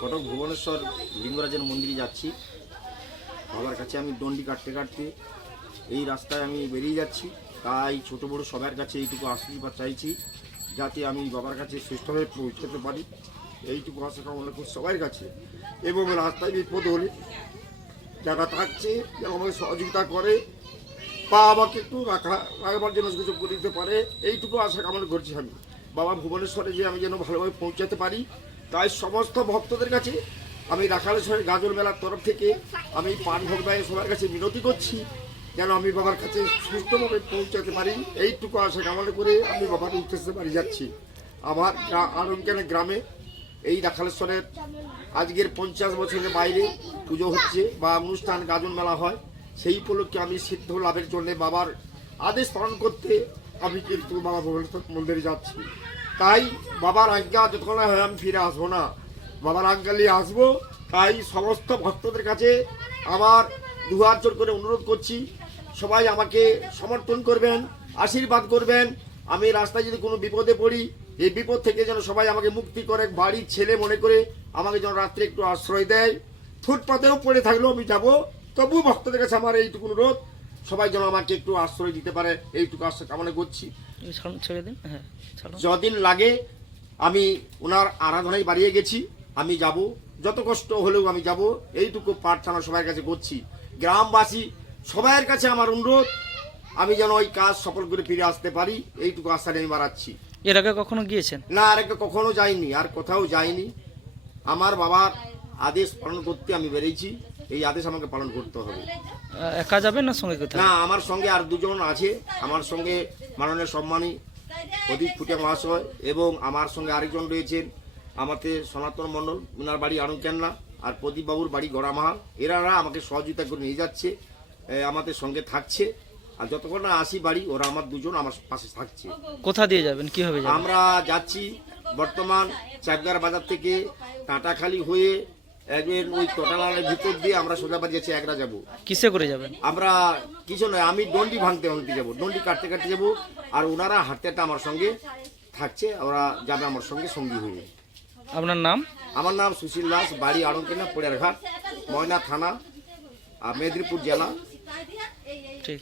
কটক ভুবনেশ্বর লিঙ্গরাজের মন্দিরে যাচ্ছি। বাবার কাছে আমি দণ্ডি কাটতে কাটতে এই রাস্তায় আমি বেরিয়ে যাচ্ছি। তাই ছোট বড় সবার কাছে এইটুকু আশীর্বাদ চাইছি, যাতে আমি বাবার কাছে সুস্থভাবে পৌঁছতে পারি। এইটুকু আশা কামনা করি সবার কাছে। এবং রাস্তায় বিপদ হলে যারা থাকছে যেন আমাকে সহযোগিতা করে, বা আমাকে একটু রাখা রাখবার জন্য সুযোগ করে দিতে পারে, এইটুকু আশা কামনা করছি আমি। বাবা ভুবনেশ্বরে যে আমি যেন ভালোভাবে পৌঁছাতে পারি তাই সমস্ত ভক্তদের কাছে আমি রাখালেশ্বরের গাজল মেলার তরফ থেকে আমি পান ভাই সবার কাছে মিনতি করছি যেন আমি বাবার কাছে সুস্থভাবে পৌঁছাতে পারি। এইটুকু আশা কামনা করে আমি বাবার উদ্দেশ্যে বাড়ি যাচ্ছি। আমার আরঙ্কানে গ্রামে এই রাখালেশ্বরের আজকের পঞ্চাশ বছরের বাইরে পুজো হচ্ছে বা অনুষ্ঠান গাজন মেলা হয়। সেই উপলক্ষে আমি সিদ্ধ লাভের জন্য বাবার আদেশ পালন করতে আমি কিন্তু বাবা ভুবনেশ্বর মন্দিরে যাচ্ছি। তাই বাবার আজ্ঞা যতক্ষণ হয় আমি ফিরে আসব না। বাবার আজ্ঞা নিয়ে আসব, তাই সমস্ত ভক্তদের কাছে আমার দুহাত জোর করে অনুরোধ করছি, সবাই আমাকে সমর্থন করবেন, আশীর্বাদ করবেন। আমি রাস্তায় যদি কোনো বিপদে পড়ি, এই বিপদ থেকে যেন সবাই আমাকে মুক্তি করে, বাড়ির ছেলে মনে করে আমাকে যেন রাত্রে একটু আশ্রয় দেয়। ফুটপাতেও পড়ে থাকলেও আমি যাব তবু ভক্তদের কাছে আমার এইটুকু অনুরোধ। সবাই যেন আমাকে একটু আশ্রয় দিতে পারে এইটুকু আশা কামনা করছি। ছেড়ে দিন হ্যাঁ যদিন লাগে আমি ওনার আরাধনায় বাড়িয়ে গেছি আমি যাব যত কষ্ট হলেও আমি যাব এইটুকু প্রার্থনা সবার কাছে করছি। গ্রামবাসী সবার কাছে আমার অনুরোধ আমি যেন ওই কাজ সফল করে ফিরে আসতে পারি এইটুকু আশা নিয়ে আমি বাড়াচ্ছি। এর আগে কখনো গিয়েছেন? না আর একটা কখনো যাইনি আর কোথাও যাইনি। আমার বাবার আদেশ পালন করতে আমি বেরিয়েছি। এই আদেশ আমাকে পালন করতে হবে। একা যাবেন না সঙ্গে কোথাও? না আমার সঙ্গে আর দুজন আছে। আমার সঙ্গে মাননীয় সম্মানী প্রদীপ ফুটিয়া মহাশয় এবং আমার সঙ্গে আরেকজন রয়েছেন। আমাদের সনাতন মণ্ডল ওনার বাড়ি আনুকেন্না আর প্রদীপ বাবুর বাড়ি গড়ামাহাল। এরারা আমাকে সহযোগিতা করে নিয়ে যাচ্ছে আমাদের সঙ্গে থাকছে। আর যতক্ষণ না আসি বাড়ি ওরা আমার দুজন আমার পাশে থাকছে। কোথা দিয়ে যাবেন? কীভাবে আমরা যাচ্ছি বর্তমান চাকদার বাজার থেকে কাঁটাখালি হয়ে ওই ভিতর দিয়ে আমরা যাচ্ছি একরা যাব। কিসে করে যাবেন? আমরা কিছু নয় আমি দণ্ডি ভাঙতে ভাঙতে যাব দণ্ডি কাটতে কাটতে যাব আর ওনারা আমার সঙ্গে থাকছে ওরা যাবে আমার সঙ্গে সঙ্গী হয়ে। আপনার নাম? আমার নাম সুশীল দাস বাড়ি আড়ঙ্কেনা পোড়ারঘাট ময়না থানা আর মেদিনীপুর জেলা। ঠিক।